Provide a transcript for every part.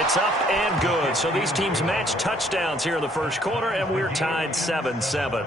It's up and good. So these teams match touchdowns here in the first quarter, and we're tied 7-7.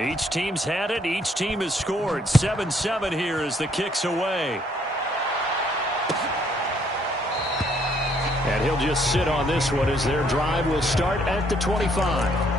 Each team's had it. Each team has scored. 7-7 here as the kick's away. And he'll just sit on this one as their drive will start at the 25.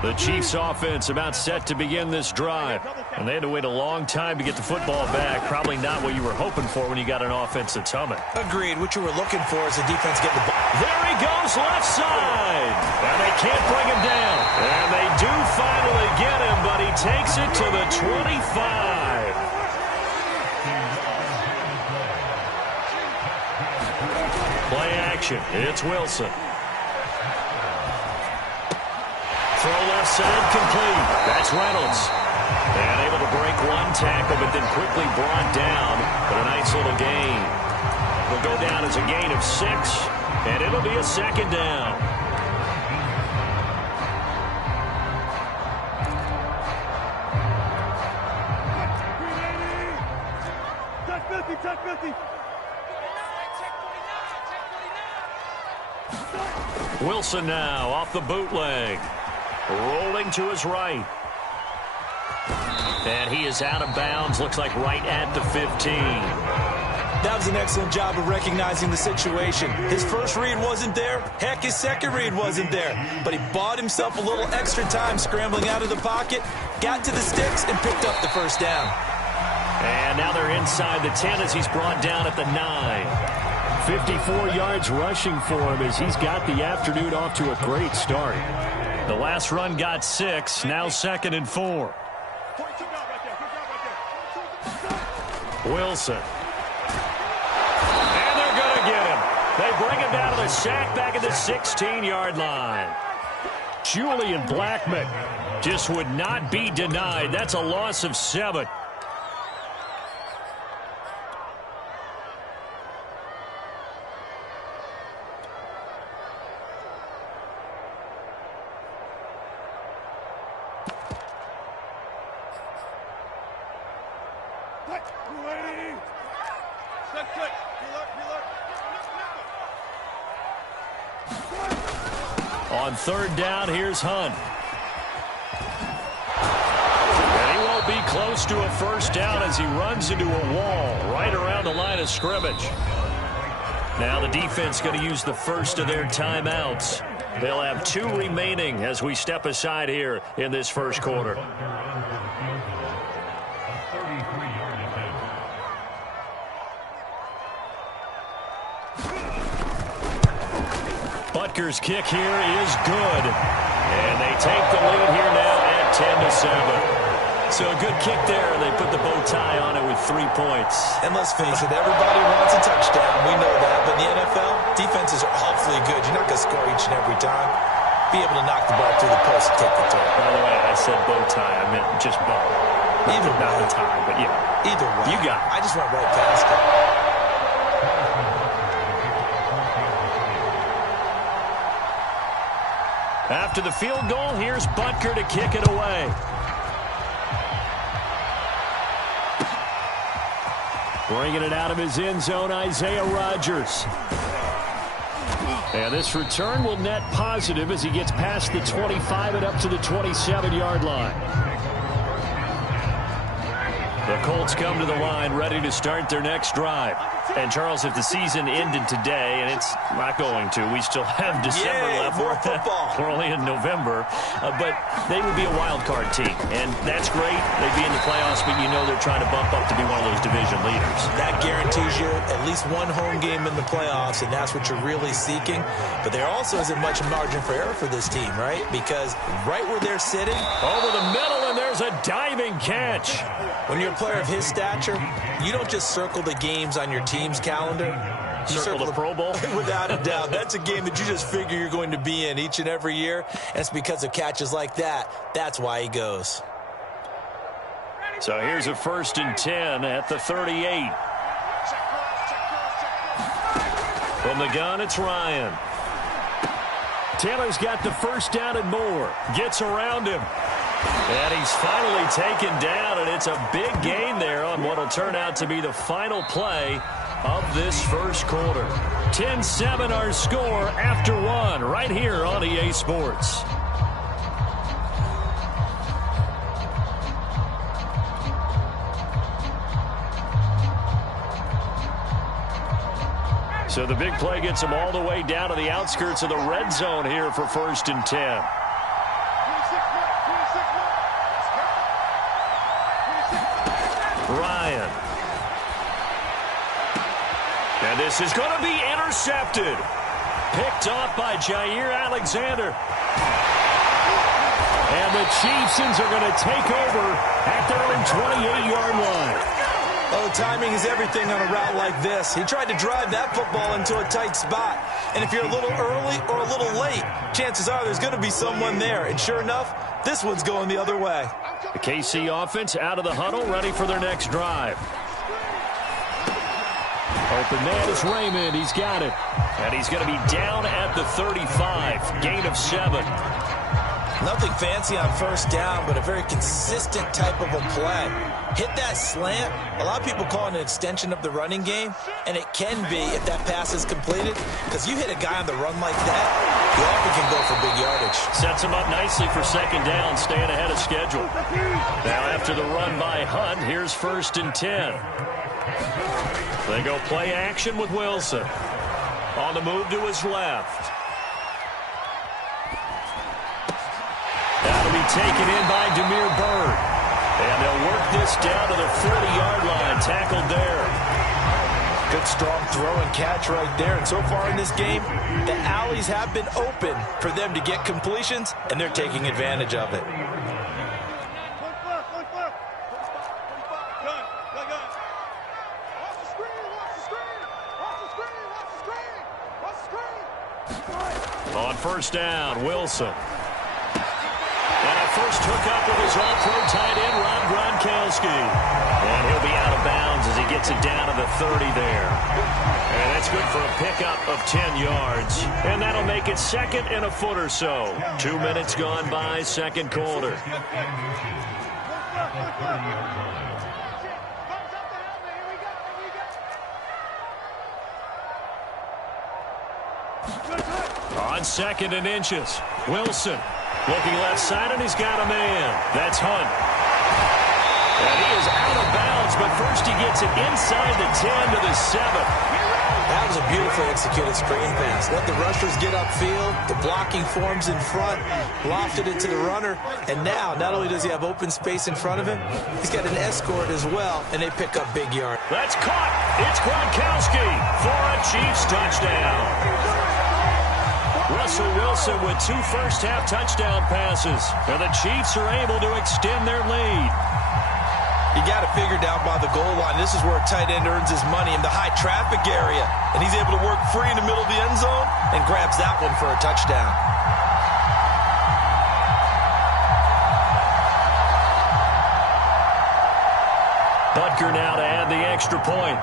The Chiefs offense about set to begin this drive. And they had to wait a long time to get the football back. Probably not what you were hoping for when you got an offense that's humming. Agreed. What you were looking for is the defense getting the ball. There he goes, left side. And they can't bring him down. And they do finally get him, but he takes it to the 25. Play action. It's Wilson. Throw left side complete. That's Reynolds. And able to break one tackle, but then quickly brought down. But a nice little gain. Will go down as a gain of 6, and it'll be a second down. Wilson now off the bootleg. Rolling to his right. And he is out of bounds. Looks like right at the 15. That was an excellent job of recognizing the situation. His first read wasn't there. Heck, his second read wasn't there. But he bought himself a little extra time scrambling out of the pocket, got to the sticks, and picked up the first down. And now they're inside the 10 as he's brought down at the 9. 54 yards rushing for him as he's got the afternoon off to a great start. The last run got 6, now 2nd and 4. Wilson. And they're going to get him. They bring him down to the sack back at the 16-yard line. Julian Blackman just would not be denied. That's a loss of 7. On 3rd down, here's Hunt. And he won't be close to a first down as he runs into a wall right around the line of scrimmage. Now the defense going to use the first of their timeouts. They'll have 2 remaining as we step aside here in this first quarter. Butker's kick here is good. And they take the lead here now at 10-7. So a good kick there. They put the bow tie on it with 3 points. And let's face it, everybody wants a touchdown. We know that. But in the NFL, defenses are awfully good. You're not going to score each and every time. Be able to knock the ball through the post and take the turn. By the way, I said bow tie. I meant just bow. Either way. Not the tie, but yeah. Either way. You got it. I just went right past it. After the field goal, here's Butker to kick it away. Bringing it out of his end zone, Isaiah Rodgers. And this return will net positive as he gets past the 25 and up to the 27-yard line. The Colts come to the line ready to start their next drive. And, Charles, if the season ended today, and it's not going to, we still have December left. More football. We're only in November. But they would be a wild card team. And that's great. They'd be in the playoffs, but you know they're trying to bump up to be one of those division leaders. That guarantees you at least one home game in the playoffs, and that's what you're really seeking. But there also isn't much margin for error for this team, right? Because right where they're sitting, over the middle, and there's a diving catch. When you're a player of his stature, you don't just circle the games on your team's calendar. You circle the Pro Bowl? Without a doubt. That's a game that you just figure you're going to be in each and every year. And it's because of catches like that. That's why he goes. So here's a 1st and 10 at the 38. From the gun, it's Ryan. Taylor's got the first down and more. Gets around him. And he's finally taken down, and it's a big gain there on what will turn out to be the final play of this first quarter. 10-7 our score after one right here on EA Sports. So the big play gets them all the way down to the outskirts of the red zone here for 1st and 10. Ryan. And this is going to be intercepted. Picked off by Jair Alexander. And the Chiefs are going to take over at their own 28-yard line. Oh, timing is everything on a route like this. He tried to drive that football into a tight spot. And if you're a little early or a little late, chances are there's going to be someone there. And sure enough, this one's going the other way. The KC offense out of the huddle, ready for their next drive. Open man is Raymond. He's got it. And he's going to be down at the 35. Gain of 7. Nothing fancy on first down, but a very consistent type of a play. Hit that slant. A lot of people call it an extension of the running game, and it can be if that pass is completed, because you hit a guy on the run like that, he often can go for big yardage. Sets him up nicely for 2nd down, staying ahead of schedule. Now after the run by Hunt, here's 1st and 10. They go play action with Wilson. On the move to his left. That'll be taken in by Demir Bird. And they'll work this down to the 40-yard line. Tackled there. Good strong throw and catch right there. And so far in this game, the alleys have been open for them to get completions, and they're taking advantage of it. On 1st down, Wilson. And a first hookup with his all-pro tight end, Rob Gronkowski. And he'll be out of bounds as he gets it down to the 30 there. And that's good for a pickup of 10 yards. And that'll make it 2nd and a foot or so. 2 minutes gone by, 2nd quarter. On 2nd and inches, Wilson. Looking left side, and he's got a man. That's Hunt. And he is out of bounds, but first he gets it inside the 10 to the 7. That was a beautifully executed screen pass. Let the rushers get upfield. The blocking forms in front. Lofted it to the runner. And now, not only does he have open space in front of him, he's got an escort as well, and they pick up big yard. That's caught. It's Gronkowski for a Chiefs touchdown. Russell Wilson with 2 first-half touchdown passes. And the Chiefs are able to extend their lead. You got to figure down by the goal line. This is where a tight end earns his money in the high traffic area. And he's able to work free in the middle of the end zone and grabs that one for a touchdown. Butker now to add the extra point.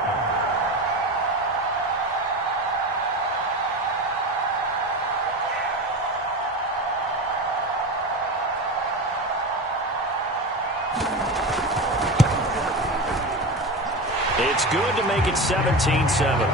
It's good to make it 17-7.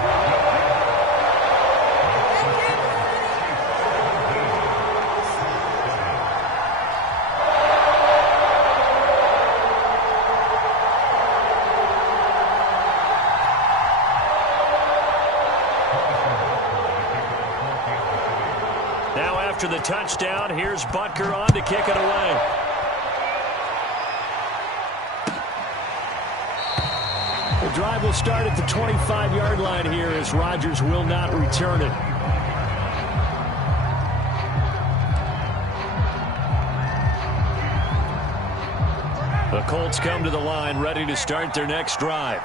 Now after the touchdown, here's Butker on to kick it away. The drive will start at the 25-yard line here as Rodgers will not return it. The Colts come to the line ready to start their next drive.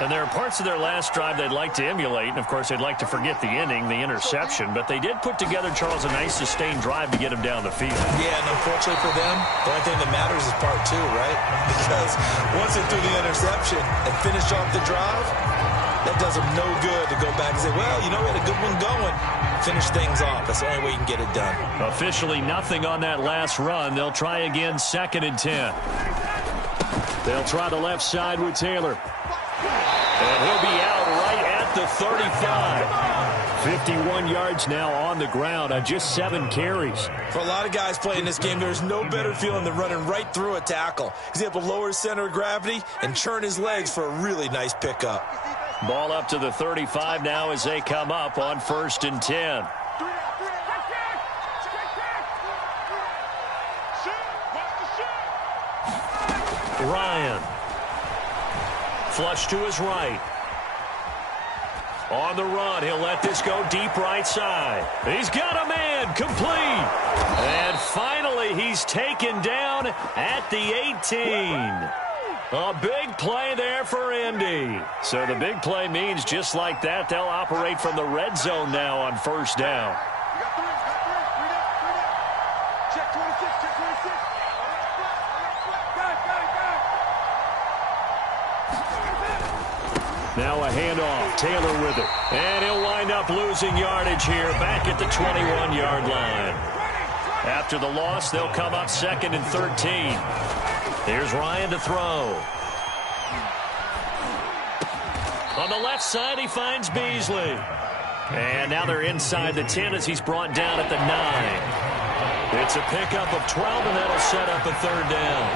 And there are parts of their last drive they'd like to emulate. And, of course, they'd like to forget the inning, the interception. But they did put together, Charles, a nice sustained drive to get him down the field. Yeah, and unfortunately for them, the only thing that matters is part two, right? Because once they threw the interception and finished off the drive, that does them no good to go back and say, well, you know, we had a good one going. Finish things off. That's the only way you can get it done. Officially nothing on that last run. They'll try again, 2nd and 10. They'll try the left side with Taylor. And he'll be out right at the 35. 51 yards now on the ground on just 7 carries. For a lot of guys playing this game, there's no better feeling than running right through a tackle. He's able to lower his center of gravity and churn his legs for a really nice pickup. Ball up to the 35 now as they come up on 1st and 10. Ryan. Flush to his right. On the run, he'll let this go deep right side. He's got a man, complete. And finally, he's taken down at the 18. A big play there for Indy. So the big play means just like that, they'll operate from the red zone now on 1st down. Now a handoff. Taylor with it. And he'll wind up losing yardage here back at the 21-yard line. After the loss, they'll come up 2nd and 13. Here's Ryan to throw. On the left side, he finds Beasley. And now they're inside the 10 as he's brought down at the 9. It's a pickup of 12, and that'll set up a 3rd down.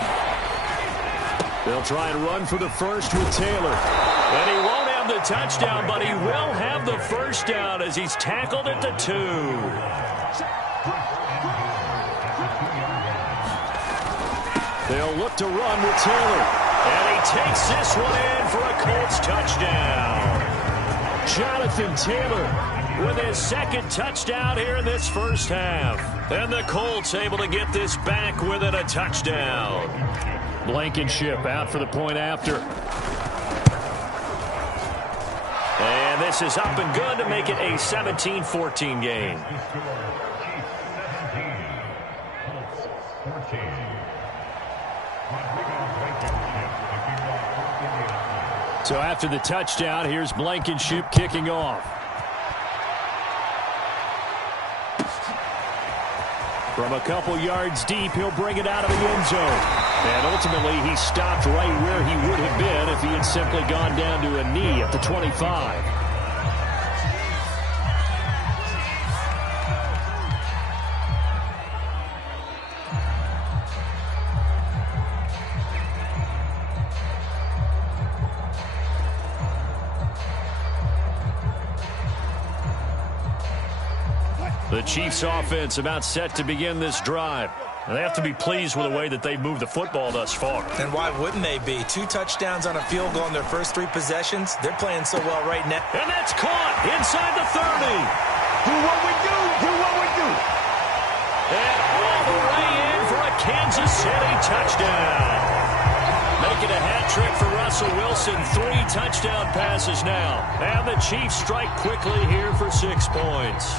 They'll try and run for the first with Taylor. And he won't have the touchdown, but he will have the 1st down as he's tackled at the 2. They'll look to run with Taylor. And he takes this one in for a Colts touchdown. Jonathan Taylor with his 2nd touchdown here in this 1st half. And the Colts able to get this back within a touchdown. Blankenship out for the point after. And this is up and good to make it a 17-14 game. So after the touchdown, here's Blankenship kicking off. From a couple yards deep, he'll bring it out of the end zone. And ultimately, he stopped right where he would have been if he had simply gone down to a knee at the 25. The Chiefs offense about set to begin this drive. And they have to be pleased with the way that they've moved the football thus far. And why wouldn't they be? 2 touchdowns on a field goal in their first 3 possessions. They're playing so well right now. And that's caught inside the 30. Do what we do. Do what we do. And all the way in for a Kansas City touchdown. Making a hat trick for Russell Wilson. 3 touchdown passes now. And the Chiefs strike quickly here for 6 points.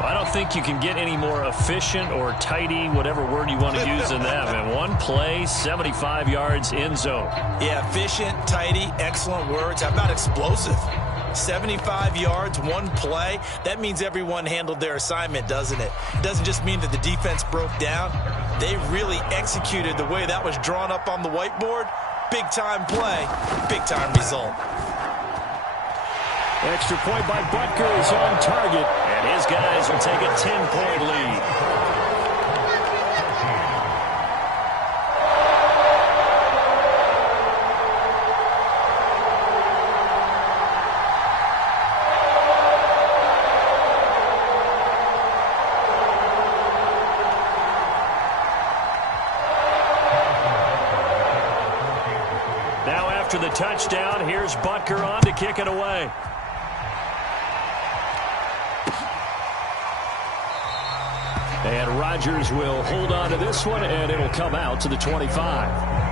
I don't think you can get any more efficient or tidy, whatever word you want to use in that. Man, 1 play, 75 yards, end zone. Yeah, efficient, tidy, excellent words. How about explosive? 75 yards, 1 play. That means everyone handled their assignment, doesn't it? It doesn't just mean that the defense broke down. They really executed the way that was drawn up on the whiteboard. Big-time play, big-time result. Extra point by Butker is on target, and his guys will take a 10-point lead. after the touchdown. Here's Butker on to kick it away. And Rodgers will hold on to this one, and it'll come out to the 25.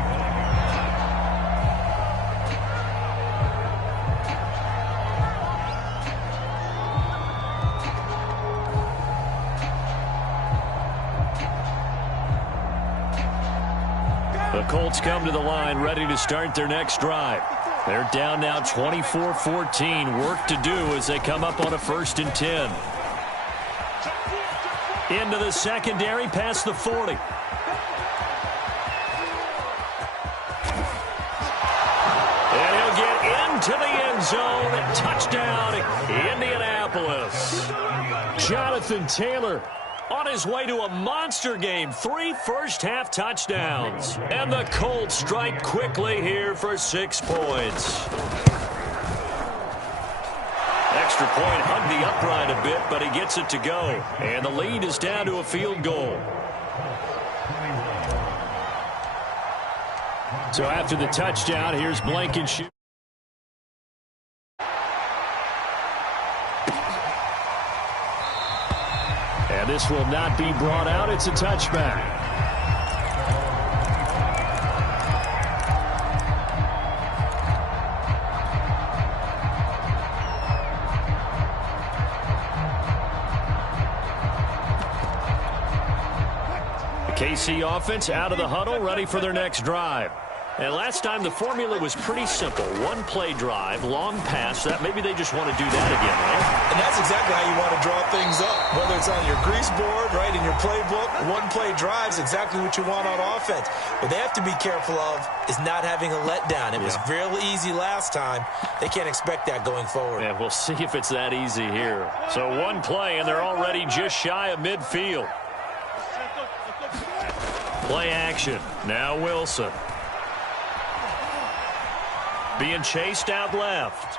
The Colts come to the line ready to start their next drive. They're down now 24-14. Work to do as they come up on a 1st and 10. Into the secondary past the 40. And he'll get into the end zone. Touchdown, Indianapolis. Jonathan Taylor on his way to a monster game. 3 first-half touchdowns. And the Colts strike quickly here for 6 points. Extra point hugged the upright a bit, but he gets it to go. And the lead is down to a field goal. So after the touchdown, here's Blankenship. And this will not be brought out. It's a touchback. KC offense out of the huddle, ready for their next drive. And last time the formula was pretty simple. 1-play drive, long pass. That maybe they just want to do that again, right? And that's exactly how you want to draw things up. Whether it's on your grease board, right, in your playbook, 1-play drives exactly what you want on offense. What they have to be careful of is not having a letdown. It was real easy last time. They can't expect that going forward. Yeah, we'll see if it's that easy here. So 1 play, and they're already just shy of midfield. Play action. Now Wilson. Being chased out left.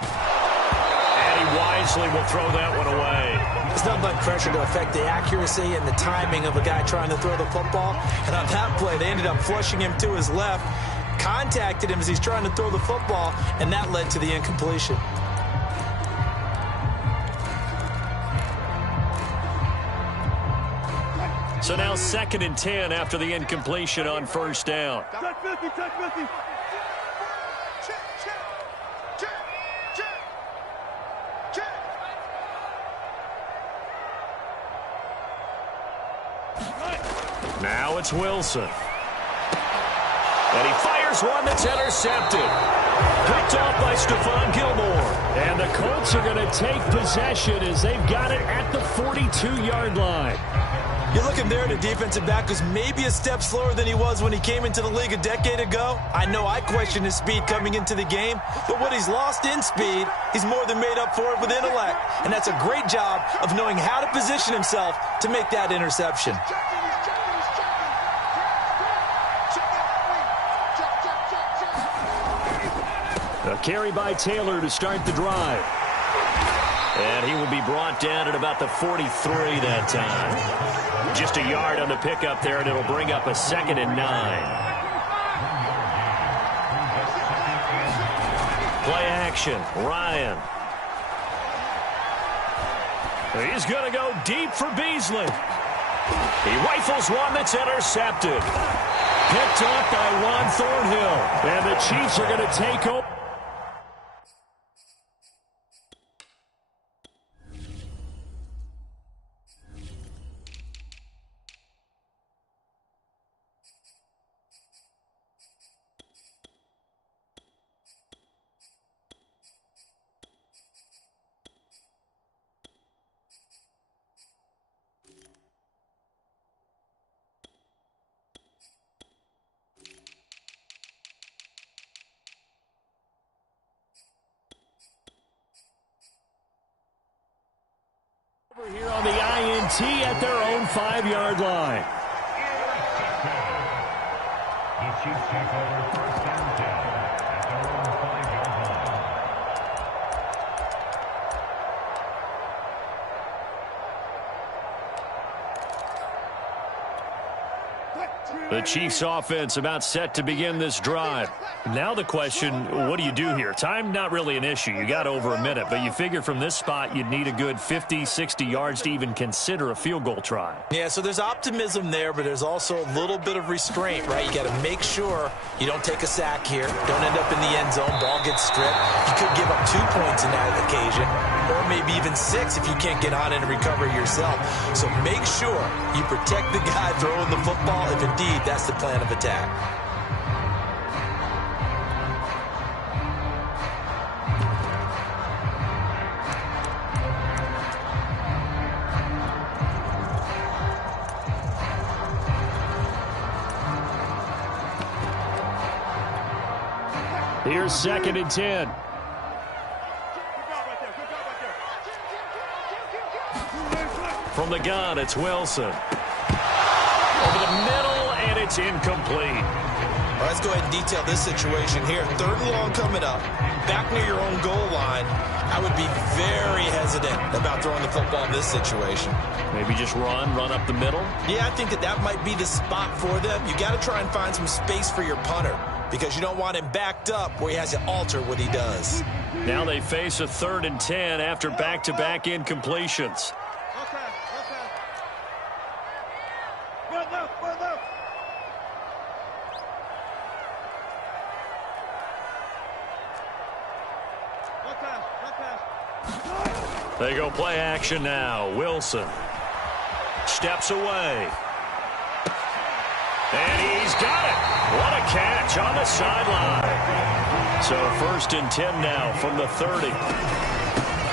And he wisely will throw that one away. It's not like pressure to affect the accuracy and the timing of a guy trying to throw the football. And on that play, they ended up flushing him to his left, contacted him as he's trying to throw the football, and that led to the incompletion. So now 2nd and 10 after the incompletion on 1st down. Now it's Wilson. And he fires one that's intercepted. Picked off by Stephon Gilmore. And the Colts are going to take possession as they've got it at the 42-yard line. You're looking there at a defensive back who's maybe a step slower than he was when he came into the league a decade ago. I know I questioned his speed coming into the game, but what he's lost in speed, he's more than made up for it with intellect. And that's a great job of knowing how to position himself to make that interception. A carry by Taylor to start the drive. And he will be brought down at about the 43 that time. Just a yard on the pickup there, and it'll bring up a 2nd and 9. Play action. Ryan. He's going to go deep for Beasley. He rifles one that's intercepted. Picked off by Juan Thornhill. And the Chiefs are going to take over. Here on the INT at their own 5-yard line. The Chiefs take over 1st and 10 at their own 5-yard line. The Chiefs offense about set to begin this drive. Now the question, what do you do here? Time not really an issue. You got over a minute, but you figure from this spot you'd need a good 50, 60 yards to even consider a field goal try. Yeah, so there's optimism there, but there's also a little bit of restraint, right? You got to make sure you don't take a sack here. Don't end up in the end zone. Ball gets stripped. You could give up 2 points in that occasion, or maybe even 6 if you can't get on it and recover yourself. So make sure you protect the guy throwing the football if indeed that's the plan of attack. Here's 2nd and 10. From the gun, it's Wilson. Over the middle, and it's incomplete. Well, let's go ahead and detail this situation here. 3rd and long coming up, back near your own goal line. I would be very hesitant about throwing the football in this situation. Maybe just run up the middle? Yeah, I think that might be the spot for them. You got to try and find some space for your punter, because you don't want him backed up where he has to alter what he does. Now they face a 3rd and 10 after back-to-back incompletions. They go play action now. Wilson steps away. And he's got it. What a catch on the sideline. So 1st and 10 now from the 30.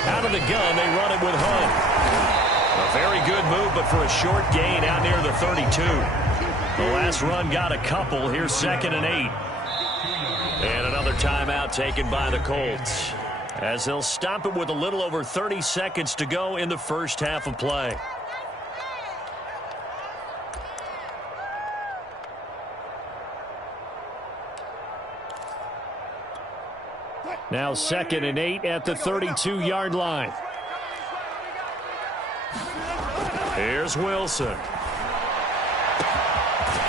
Out of the gun, they run it with Hunt. A very good move, but for a short gain out near the 32. The last run got a couple. Here's 2nd and 8. And another timeout taken by the Colts, as they'll stop it with a little over 30 seconds to go in the first half of play. Now 2nd and 8 at the 32-yard line. Here's Wilson.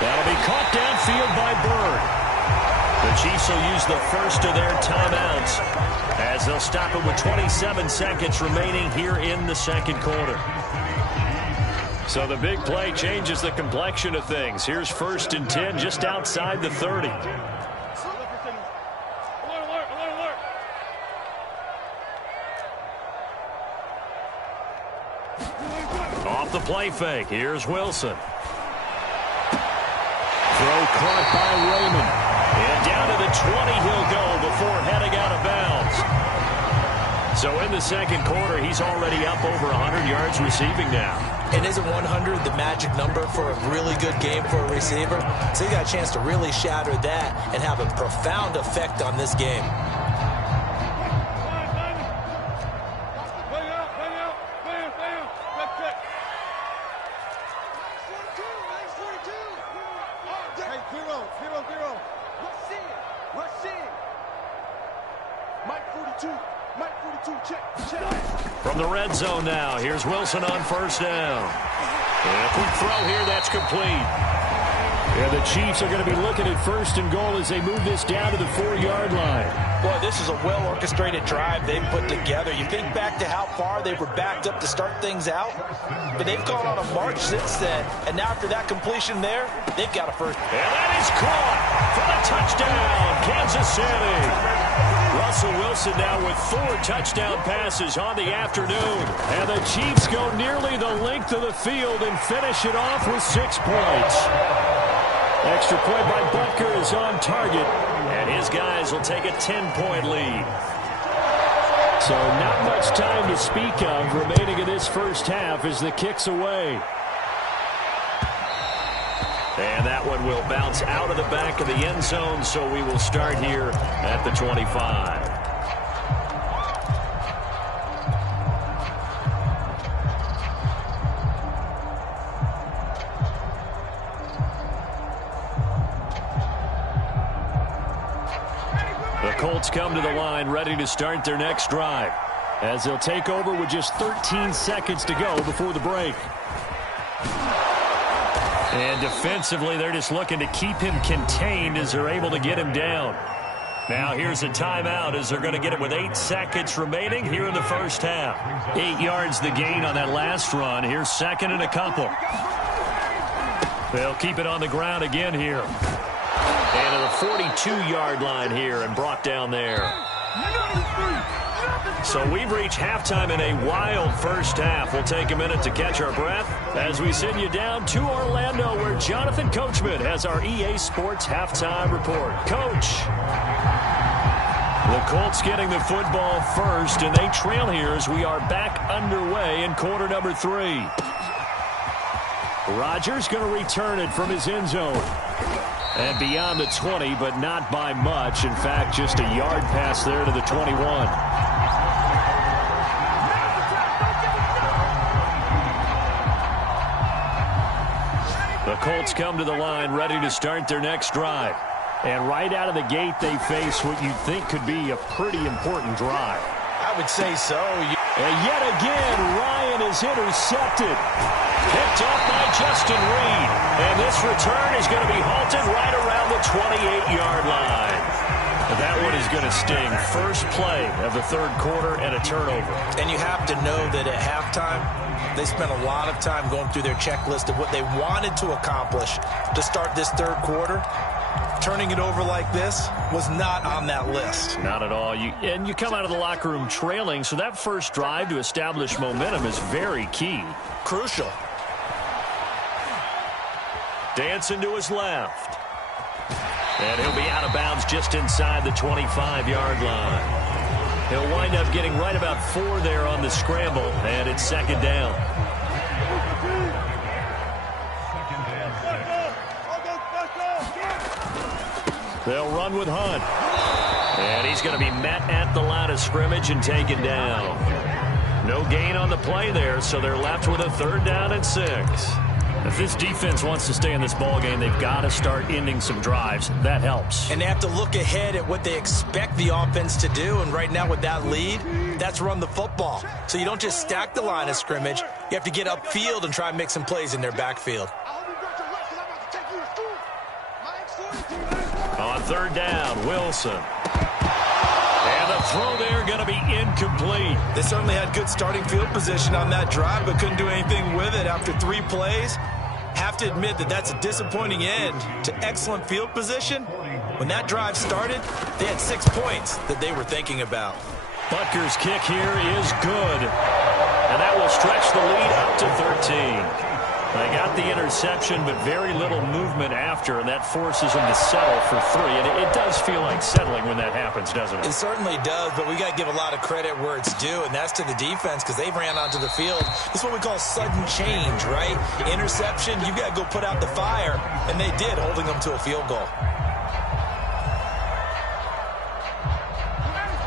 That'll be caught downfield by Bird. The Chiefs will use the first of their timeouts, as they'll stop it with 27 seconds remaining here in the 2nd quarter. So the big play changes the complexion of things. Here's 1st and 10 just outside the 30. Off the play fake. Here's Wilson. Throw caught by Raymond. And down to the 20 he'll go before heading out of bounds. So in the 2nd quarter, he's already up over 100 yards receiving now. And isn't 100 the magic number for a really good game for a receiver? So he got a chance to really shatter that and have a profound effect on this game. From the red zone now, here's Wilson on 1st down. And a quick throw here, that's complete. And the Chiefs are going to be looking at 1st and goal as they move this down to the 4-yard line. Boy, this is a well-orchestrated drive they've put together. You think back to how far they were backed up to start things out, but they've gone on a march since then. And now after that completion there, they've got a first. And that is caught for the touchdown, Kansas City. Russell Wilson now with 4 touchdown passes on the afternoon. And the Chiefs go nearly the length of the field and finish it off with 6 points. Extra point by Butker is on target, and his guys will take a 10-point lead. So not much time to speak of remaining in this first half as the kick's away. And that one will bounce out of the back of the end zone, so we will start here at the 25. The Colts come to the line ready to start their next drive, as they'll take over with just 13 seconds to go before the break. And defensively, they're just looking to keep him contained as they're able to get him down. Now here's a timeout as they're going to get it with 8 seconds remaining here in the first half. 8 yards the gain on that last run. Here's second and a couple. They'll keep it on the ground again here. And to the 42-yard line here and brought down there. So we've reached halftime in a wild first half. We'll take a minute to catch our breath as we send you down to Orlando, where Jonathan Coachman has our EA Sports halftime report. Coach. The Colts getting the football first, and they trail here as we are back underway in quarter number 3. Rodgers going to return it from his end zone. And beyond the 20, but not by much. In fact, just a yard pass there to the 21. The Colts come to the line ready to start their next drive. And right out of the gate, they face what you'd think could be a pretty important drive. I would say so. And yet again, Ryan is intercepted. Picked off by Justin Reed. And this return is going to be halted right around the 28-yard line. That one is going to sting. First play of the third quarter and a turnover. And you have to know that at halftime, they spent a lot of time going through their checklist of what they wanted to accomplish to start this third quarter. Turning it over like this was not on that list. Not at all. And you come out of the locker room trailing, so that first drive to establish momentum is very key. Crucial. Dancing to his left. And he'll be out of bounds just inside the 25-yard line. He'll wind up getting right about 4 there on the scramble, and it's second down. They'll run with Hunt. And he's going to be met at the line of scrimmage and taken down. No gain on the play there, so they're left with a 3rd down and 6. If this defense wants to stay in this ballgame, they've got to start ending some drives. That helps. And they have to look ahead at what they expect the offense to do. And right now with that lead, that's run the football. So you don't just stack the line of scrimmage. You have to get upfield and try and make some plays in their backfield. On 3rd down, Wilson. And the throw there going to be incomplete. They certainly had good starting field position on that drive, but couldn't do anything with it after 3 plays. Have to admit that that's a disappointing end to excellent field position. When that drive started, they had 6 points that they were thinking about. Butker's kick here is good. And that will stretch the lead up to 13. They got the interception, but very little movement after, and that forces them to settle for 3. And it does feel like settling when that happens, doesn't it? It certainly does, but we got to give a lot of credit where it's due, and that's to the defense because they ran onto the field. This is what we call sudden change, right? Interception, you got to go put out the fire, and they did, holding them to a field goal.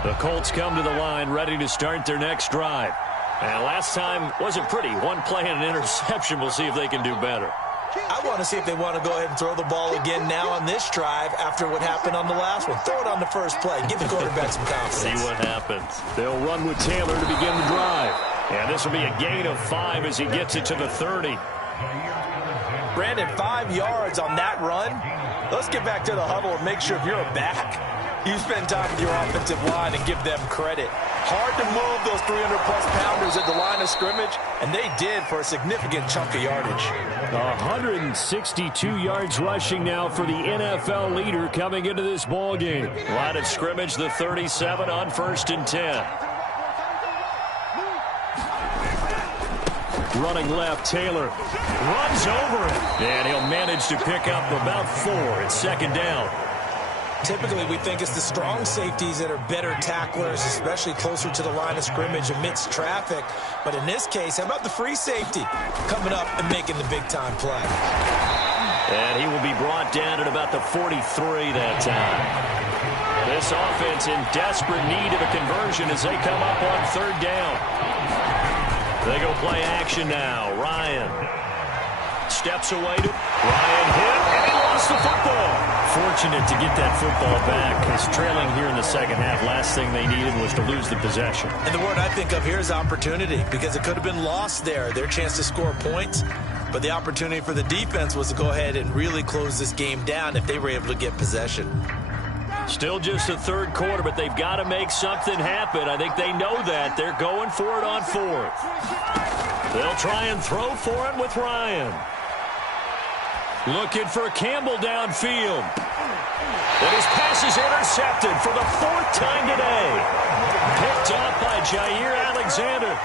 The Colts come to the line ready to start their next drive. And last time wasn't pretty. 1 play and an interception. We'll see if they can do better. I want to see if they want to go ahead and throw the ball again now on this drive after what happened on the last one. Throw it on the first play. Give the quarterback some confidence. See what happens. They'll run with Taylor to begin the drive. And this will be a gain of 5 as he gets it to the 30. Brandon, 5 yards on that run. Let's get back to the huddle and make sure if you're a back, you spend time with your offensive line and give them credit. Hard to move those 300-plus pounders at the line of scrimmage, and they did for a significant chunk of yardage. 162 yards rushing now for the NFL leader coming into this ball game. Line of scrimmage, the 37 on 1st and 10. Running left, Taylor runs over it, and he'll manage to pick up about 4 at 2nd down. Typically, we think it's the strong safeties that are better tacklers, especially closer to the line of scrimmage amidst traffic. But in this case, how about the free safety coming up and making the big-time play? And he will be brought down at about the 43 that time. This offense in desperate need of a conversion as they come up on 3rd down. They go play action now. Ryan steps away to Ryan hit, and he lost the football. Fortunate to get that football back, because trailing here in the second half, last thing they needed was to lose the possession. And the word I think of here is opportunity, because it could have been lost there, their chance to score points. But the opportunity for the defense was to go ahead and really close this game down if they were able to get possession. Still just the third quarter, but they've got to make something happen. I think they know that. They're going for it on fourth. They'll try and throw for it with Ryan. Looking for Campbell downfield. And his pass is intercepted for the fourth time today. Picked off by Jair Alexander.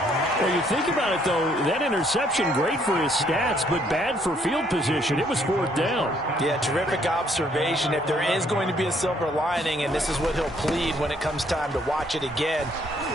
Well, you think about it, though, that interception, great for his stats, but bad for field position. It was fourth down. Yeah, terrific observation. If there is going to be a silver lining, and this is what he'll plead when it comes time to watch it again,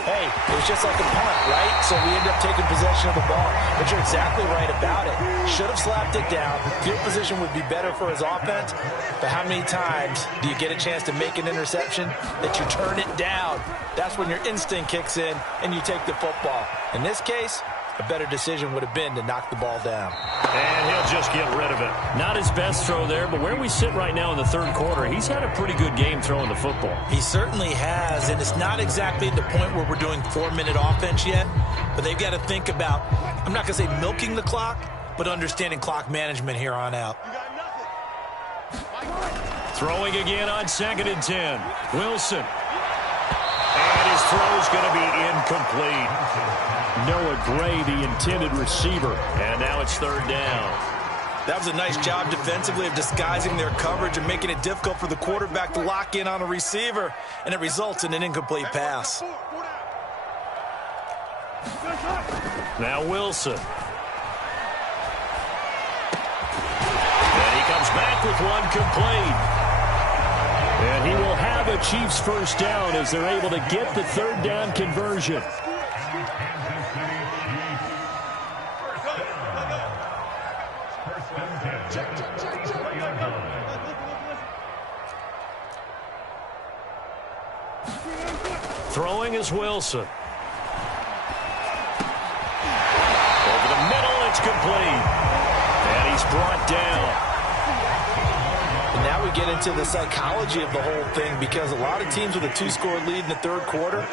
hey, it was just like a punt, right? So we end up taking possession of the ball. But you're exactly right about it. Should have slapped it down. Field position would be better for his offense. But how many times do you get a chance to make an interception that you turn it down? That's when your instinct kicks in and you take the football. In this case, a better decision would have been to knock the ball down. And he'll just get rid of it. Not his best throw there, but where we sit right now in the third quarter, he's had a pretty good game throwing the football. He certainly has, and it's not exactly at the point where we're doing 4-minute offense yet, but they've got to think about, I'm not going to say milking the clock, but understanding clock management here on out. Throwing again on 2nd and 10. Wilson. And his throw's going to be incomplete. Noah Gray, the intended receiver. And now it's third down. That was a nice job defensively of disguising their coverage and making it difficult for the quarterback to lock in on a receiver, and it results in an incomplete pass. Now Wilson. And he comes back with one complete. And he will have a Chiefs first down as they're able to get the third down conversion. Throwing is Wilson. Over the middle, it's complete. And he's brought down. And now we get into the psychology of the whole thing, because a lot of teams with a 2-score lead in the third quarter,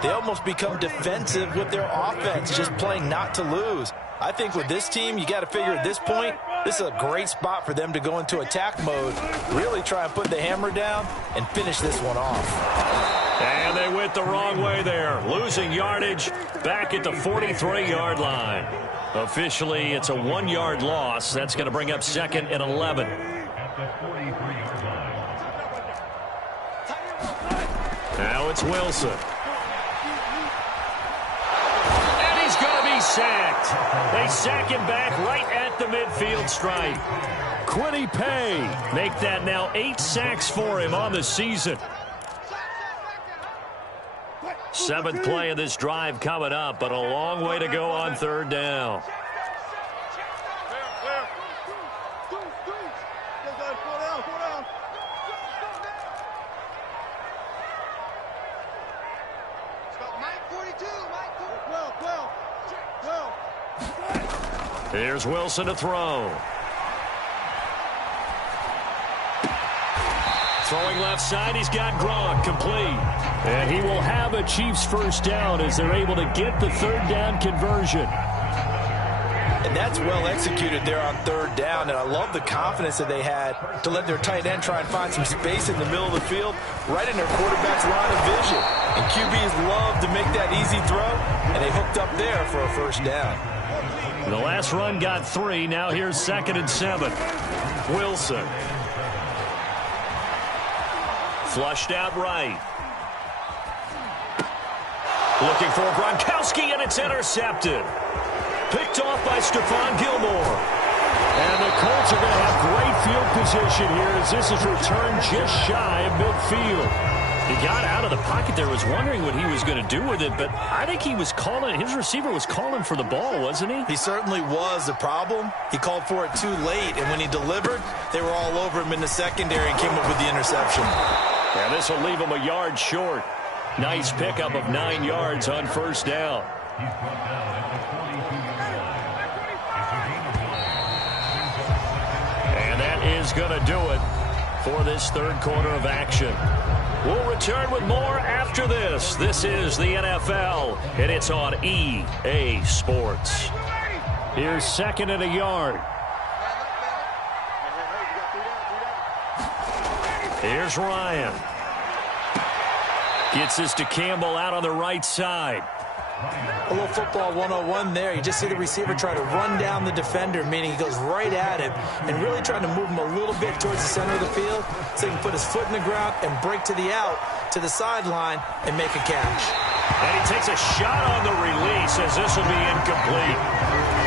they almost become defensive with their offense, just playing not to lose. I think with this team, you got to figure at this point, this is a great spot for them to go into attack mode, really try and put the hammer down and finish this one off. And they went the wrong way there, losing yardage back at the 43-yard line. Officially, it's a 1-yard loss. That's going to bring up 2nd and 11. Now it's Wilson. And he's going to be sacked. They sack him back right at the midfield stripe. Quiddy Pay make that now 8 sacks for him on the season. 7th play of this drive coming up, but a long way to go on third down. Here's Wilson to throw. Throwing left side, he's got Gronk, complete. And he will have a Chiefs first down as they're able to get the third down conversion. And that's well executed there on third down, and I love the confidence that they had to let their tight end try and find some space in the middle of the field, right in their quarterback's line of vision. And QBs love to make that easy throw, and they hooked up there for a first down. The last run got 3. Now here's 2nd and 7. Wilson. Flushed out right. Looking for Gronkowski, and it's intercepted. Picked off by Stephon Gilmore. And the Colts are going to have great field position here as this is returned just shy of midfield. He got out of the pocket there, was wondering what he was going to do with it, but I think he was calling, his receiver was calling for the ball, wasn't he? He certainly was. The problem, he called for it too late, and when he delivered, they were all over him in the secondary and came up with the interception. Yeah, this will leave him a yard short. Nice pickup of 9 yards on first down. that is going to do it for this third quarter of action. We'll return with more after this. This is the NFL, and it's on EA Sports. Here's second and a yard. Here's Ryan. Gets this to Campbell out on the right side. A little football 101 there. You just see the receiver try to run down the defender, meaning he goes right at him and really trying to move him a little bit towards the center of the field so he can put his foot in the ground and break to the out, to the sideline, and make a catch. And he takes a shot on the release as this will be incomplete.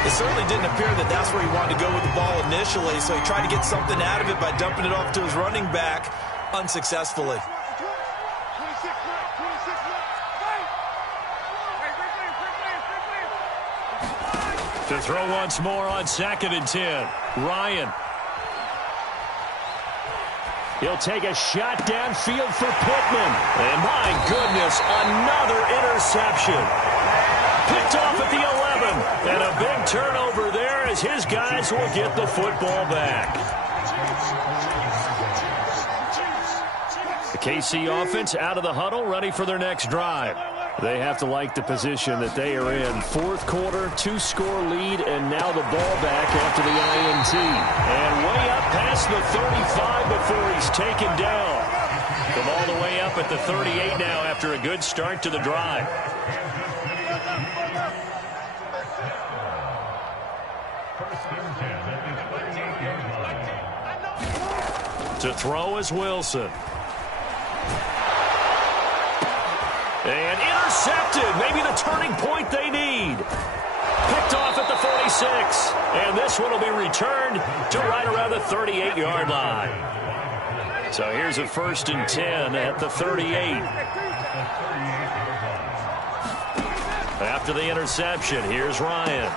It certainly didn't appear that that's where he wanted to go with the ball initially, so he tried to get something out of it by dumping it off to his running back unsuccessfully. To throw once more on 2nd and 10. Ryan. He'll take a shot downfield for Pittman. And my goodness, another interception. Picked off at the 11. And a big turnover there as his guys will get the football back. The KC offense out of the huddle, ready for their next drive. They have to like the position that they are in. Fourth quarter, 2-score lead, and now the ball back after the INT. And way up past the 35 before he's taken down. From all the way up at the 38 now after a good start to the drive. To throw is Wilson. And intercepted. Maybe the turning point they need. Picked off at the 46. And this one will be returned to right around the 38-yard line. So here's a 1st and 10 at the 38. After the interception, here's Ryan.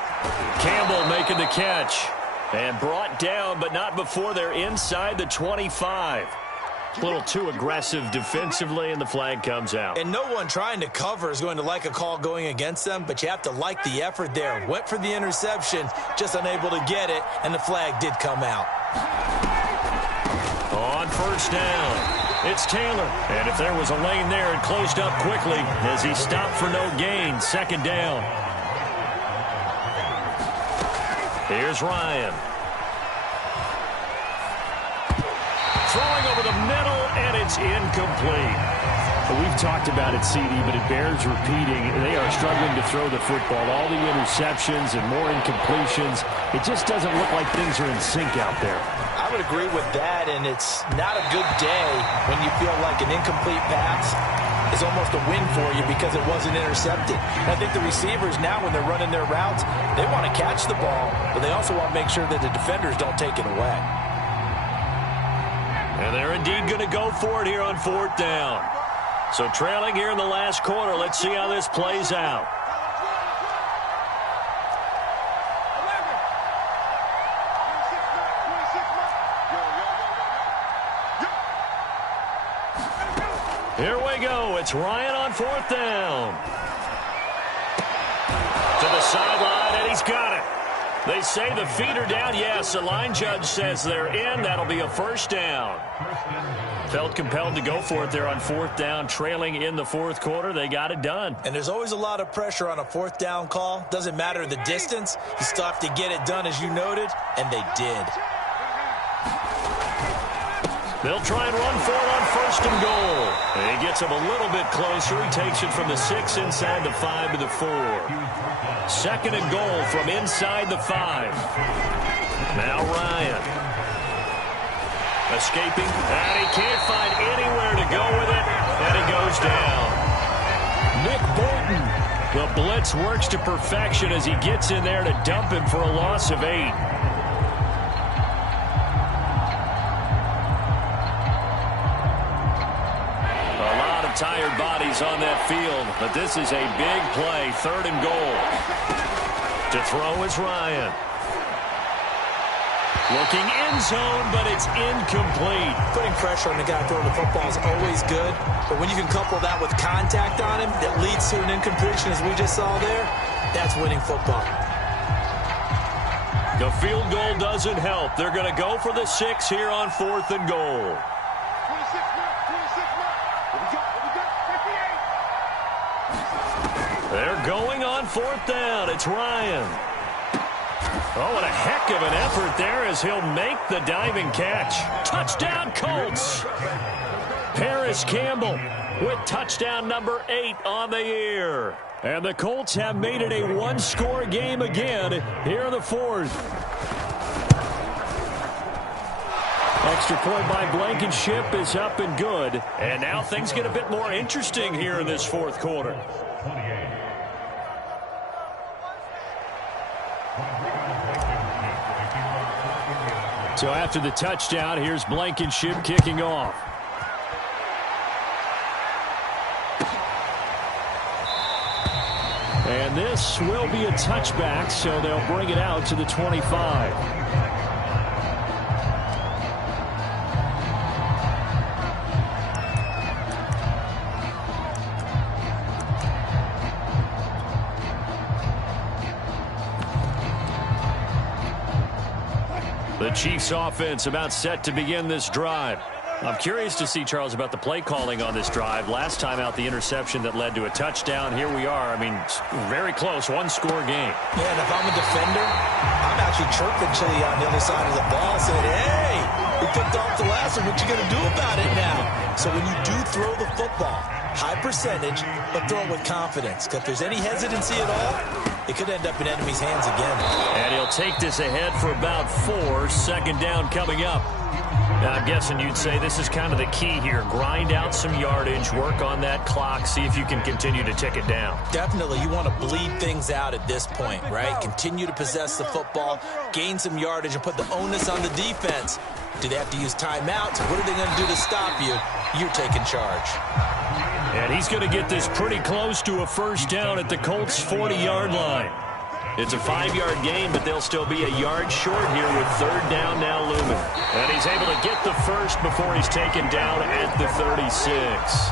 Campbell making the catch. And brought down, but not before they're inside the 25. A little too aggressive defensively, and the flag comes out. And no one trying to cover is going to like a call going against them, but you have to like the effort there. Went for the interception, just unable to get it, and the flag did come out. On 1st down, it's Taylor. And if there was a lane there, it closed up quickly as he stopped for no gain. 2nd down. Here's Ryan. Throwing over the middle, and it's incomplete. Well, we've talked about it, CD, but it bears repeating. They are struggling to throw the football. All the interceptions and more incompletions. It just doesn't look like things are in sync out there. I would agree with that, and it's not a good day when you feel like an incomplete pass is almost a win for you because it wasn't intercepted. And I think the receivers now, when they're running their routes, they want to catch the ball, but they also want to make sure that the defenders don't take it away. And they're indeed going to go for it here on 4th down. So trailing here in the last quarter. Let's see how this plays out. Here we go. It's Ryan on 4th down. To the sideline, and he's got it. They say the feet are down. Yes, the line judge says they're in. That'll be a 1st down. Felt compelled to go for it there on 4th down, trailing in the 4th quarter. They got it done. And there's always a lot of pressure on a 4th down call. Doesn't matter the distance. You still have to get it done, as you noted, and they did. They'll try and run for it on 1st and goal. And he gets him a little bit closer. He takes it from the 6 inside the 5 to the 4. 2nd and goal from inside the 5. Now Ryan. Escaping. And he can't find anywhere to go with it. And it goes down. Nick Bolton. The blitz works to perfection as he gets in there to dump him for a loss of 8. Tired bodies on that field, but this is a big play. 3rd and goal. To throw is Ryan. Looking end zone, but it's incomplete. Putting pressure on the guy throwing the football is always good, but when you can couple that with contact on him that leads to an incompletion, as we just saw there, that's winning football. The field goal doesn't help. They're going to go for the 6 here on 4th and goal. 26 Here we go. 58. They're going on 4th down. It's Ryan. Oh, what a heck of an effort there as he'll make the diving catch. Touchdown, Colts. Paris Campbell with touchdown number 8 on the year. And the Colts have made it a one-score game again here in the 4th. Extra point by Blankenship is up and good. And now things get a bit more interesting here in this 4th quarter. So after the touchdown, here's Blankenship kicking off. And this will be a touchback, so they'll bring it out to the 25. The Chiefs offense about set to begin this drive. I'm curious to see, Charles, about the play calling on this drive. Last time out, the interception that led to a touchdown. Here we are. I mean, very close, one-score game. Yeah, and if I'm a defender, I'm actually chirping to you on the other side of the ball, saying, hey, we picked off the last one. What you going to do about it now? So when you do throw the football, high percentage, but throw it with confidence. Because if there's any hesitancy at all, it could end up in enemy's hands again. And he'll take this ahead for about 4. 2nd down coming up. Now, I'm guessing you'd say this is kind of the key here. Grind out some yardage, work on that clock, see if you can continue to tick it down. Definitely. You want to bleed things out at this point, right? Continue to possess the football, gain some yardage, and put the onus on the defense. Do they have to use timeouts? What are they going to do to stop you? You're taking charge. And he's going to get this pretty close to a 1st down at the Colts' 40-yard line. It's a 5-yard gain, but they'll still be a yard short here with 3rd down now looming. And he's able to get the 1st before he's taken down at the 36.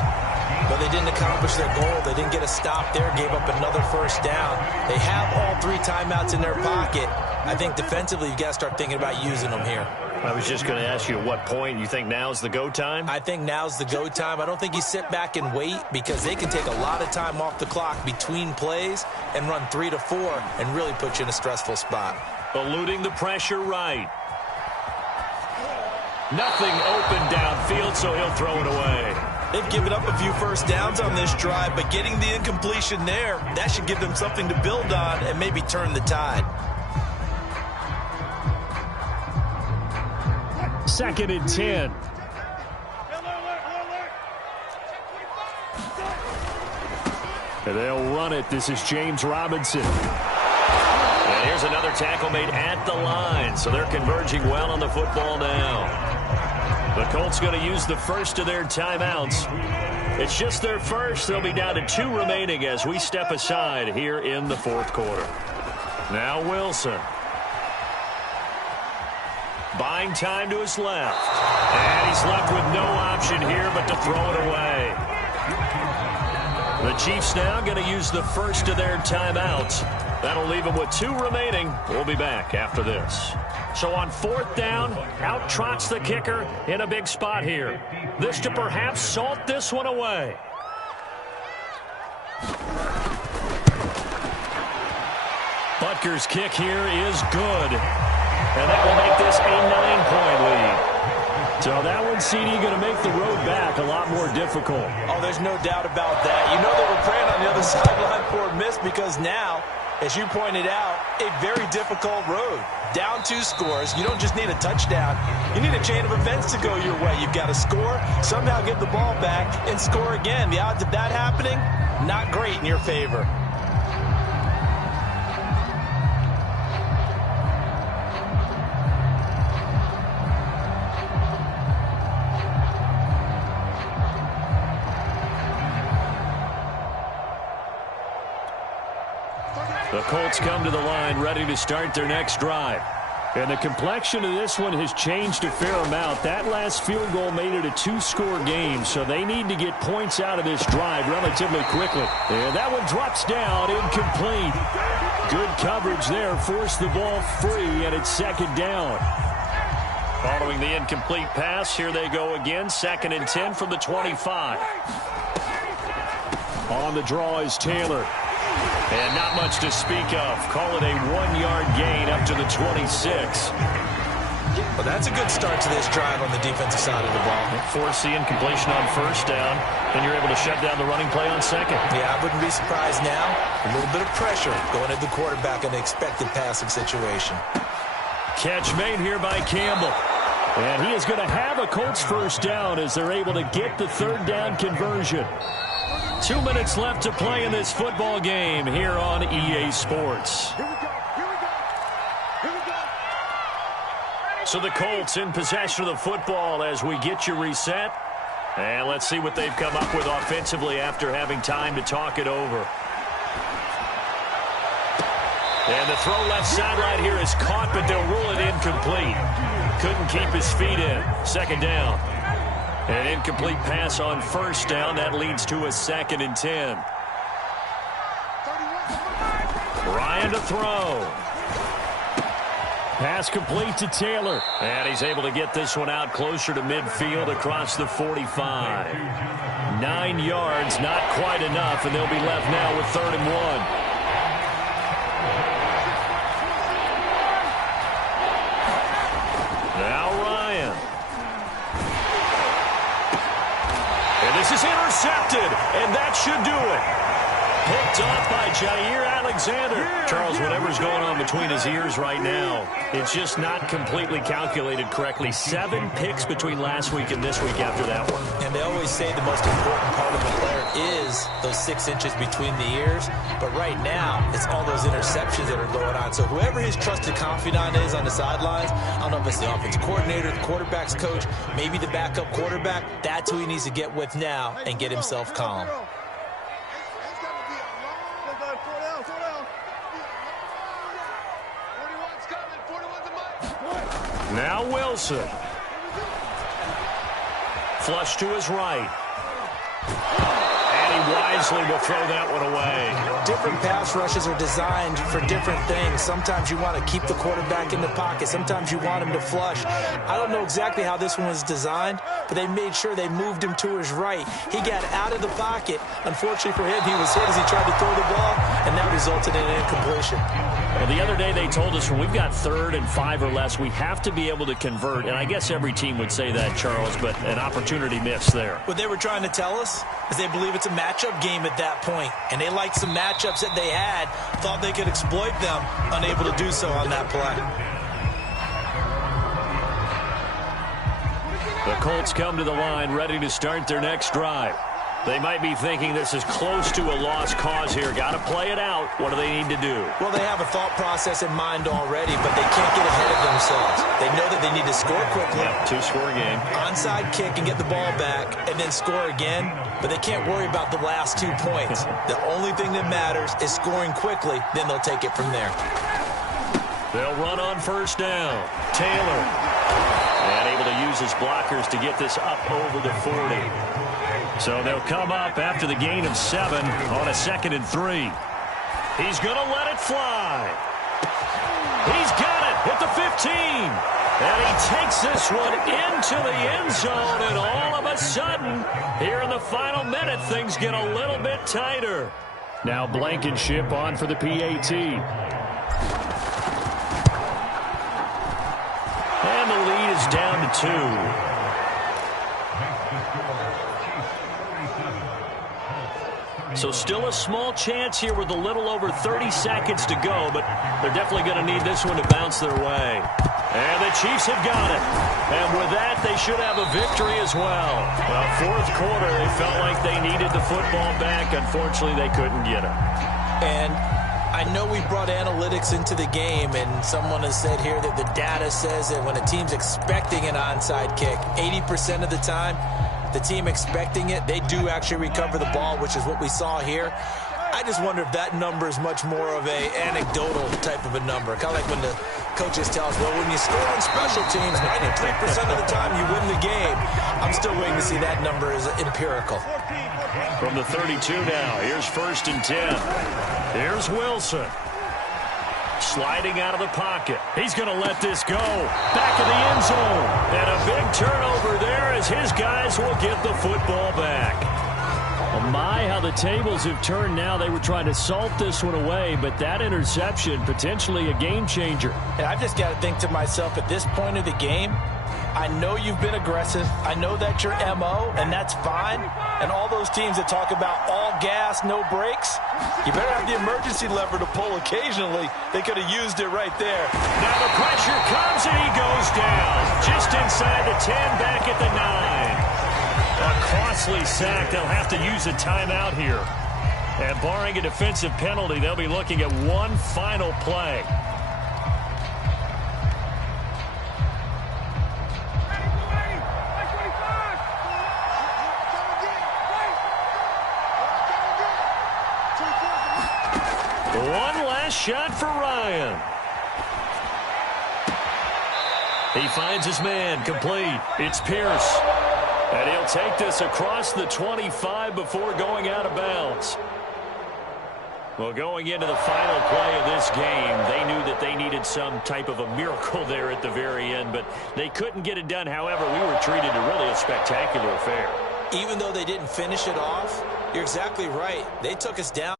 But they didn't accomplish their goal. They didn't get a stop there, gave up another 1st down. They have all 3 timeouts in their pocket. I think defensively you've got to start thinking about using them here. I was just going to ask you at what point you think now's the go time? I think now's the go time. I don't think you sit back and wait because they can take a lot of time off the clock between plays and run 3 to 4 and really put you in a stressful spot. Eluding the pressure right. Nothing open downfield, so he'll throw it away. They've given up a few 1st downs on this drive, but getting the incompletion there, that should give them something to build on and maybe turn the tide. 2nd and 10. And they'll run it. This is James Robinson. And here's another tackle made at the line. So they're converging well on the football now. The Colts going to use the 1st of their timeouts. It's just their 1st. They'll be down to 2 remaining as we step aside here in the 4th quarter. Now Wilson. Buying time to his left. And he's left with no option here but to throw it away. The Chiefs now going to use the 1st of their timeouts. That'll leave them with 2 remaining. We'll be back after this. So on 4th down, out trots the kicker in a big spot here. This to perhaps salt this one away. Butker's kick here is good. And that will make this a 9-point lead. So that one, CD, going to make the road back a lot more difficult. Oh, there's no doubt about that. You know they were praying on the other sideline for a miss because now, as you pointed out, a very difficult road. Down 2 scores. You don't just need a touchdown. You need a chain of events to go your way. You've got to score, somehow get the ball back, and score again. The odds of that happening, not great in your favor. The Colts come to the line ready to start their next drive. And the complexion of this one has changed a fair amount. That last field goal made it a two-score game, so they need to get points out of this drive relatively quickly. And that one drops down, incomplete. Good coverage there, forced the ball free, and it's second down. Following the incomplete pass, here they go again, 2nd and 10 from the 25. On the draw is Taylor. And not much to speak of. Call it a 1-yard gain up to the 26. Well, that's a good start to this drive on the defensive side of the ball. Force the incompletion on first down. Then you're able to shut down the running play on second. Yeah, I wouldn't be surprised now. A little bit of pressure going at the quarterback in the expected passing situation. Catch made here by Campbell. And he is going to have a Colts first down as they're able to get the third down conversion. 2 minutes left to play in this football game here on EA Sports. So the Colts in possession of the football as we get you reset. And let's see what they've come up with offensively after having time to talk it over. And the throw left sideline here is caught, but they'll rule it incomplete. Couldn't keep his feet in. Second down. An incomplete pass on first down. That leads to a 2nd and 10. Ryan to throw. Pass complete to Taylor. And he's able to get this one out closer to midfield across the 45. 9 yards, not quite enough, and they'll be left now with 3rd and 1. This is intercepted, and that should do it. Picked off by Jair Alexander. Charles, whatever's going on between his ears right now, it's just not completely calculated correctly. 7 picks between last week and this week after that one. And they always say the most important part of a player is those 6 inches between the ears. But right now, it's all those interceptions that are going on. So whoever his trusted confidant is on the sidelines, I don't know if it's the offensive coordinator, the quarterback's coach, maybe the backup quarterback, that's who he needs to get with now and get himself calm. Now Wilson. Flush to his right. And he wisely will throw that one away. Different pass rushes are designed for different things. Sometimes you want to keep the quarterback in the pocket. Sometimes you want him to flush. I don't know exactly how this one was designed, but they made sure they moved him to his right. He got out of the pocket. Unfortunately for him, he was hit as he tried to throw the ball, and that resulted in an incompletion. Well, the other day they told us when we've got 3rd and 5 or less, we have to be able to convert. And I guess every team would say that, Charles, but an opportunity missed there. What they were trying to tell us is they believe it's a matchup game at that point, and they liked some matchups that they had, thought they could exploit them, unable to do so on that play. The Colts come to the line ready to start their next drive. They might be thinking this is close to a lost cause here. Got to play it out. What do they need to do? Well, they have a thought process in mind already, but they can't get ahead of themselves. They know that they need to score quickly. Yep, 2-score game. Onside kick and get the ball back and then score again, but they can't worry about the last 2 points. The only thing that matters is scoring quickly, then they'll take it from there. They'll run on first down. Taylor. And able to use his blockers to get this up over the 40. So they'll come up after the gain of 7 on a 2nd and 3. He's going to let it fly. He's got it at the 15. And he takes this one into the end zone. And all of a sudden, here in the final minute, things get a little bit tighter. Now Blankenship on for the PAT. And the lead is down to 2. So still a small chance here with a little over 30 seconds to go, but they're definitely going to need this one to bounce their way. And the Chiefs have got it. And with that, they should have a victory as well. Fourth quarter, they felt like they needed the football back. Unfortunately, they couldn't get it. And I know we brought analytics into the game, and someone has said here that the data says that when a team's expecting an onside kick, 80% of the time, the team expecting it, they do actually recover the ball, which is what we saw here. I just wonder if that number is much more of a anecdotal type of a number. Kind of like when Coaches tell us, well, when you score on special teams, 93% of the time you win the game. I'm still waiting to see that number as empirical. From the 32 now, here's 1st and 10. Here's Wilson. Sliding out of the pocket. He's going to let this go. Back of the end zone. And a big turnover there as his guys will get the football back. Oh my, how the tables have turned now. They were trying to salt this one away, but that interception, potentially a game changer. And I've just got to think to myself, at this point of the game, I know you've been aggressive. I know that's your MO, and that's fine. And all those teams that talk about all gas, no brakes, you better have the emergency lever to pull occasionally. They could have used it right there. Now the pressure comes, and he goes down. Just inside the 10, back at the 9. A costly sack. They'll have to use a timeout here. And barring a defensive penalty, they'll be looking at one final play. One last shot for Ryan. He finds his man, complete. It's Pierce. And he'll take this across the 25 before going out of bounds. Well, going into the final play of this game, they knew that they needed some type of a miracle there at the very end, but they couldn't get it done. However, we were treated to really a spectacular affair. Even though they didn't finish it off, you're exactly right. They took us down.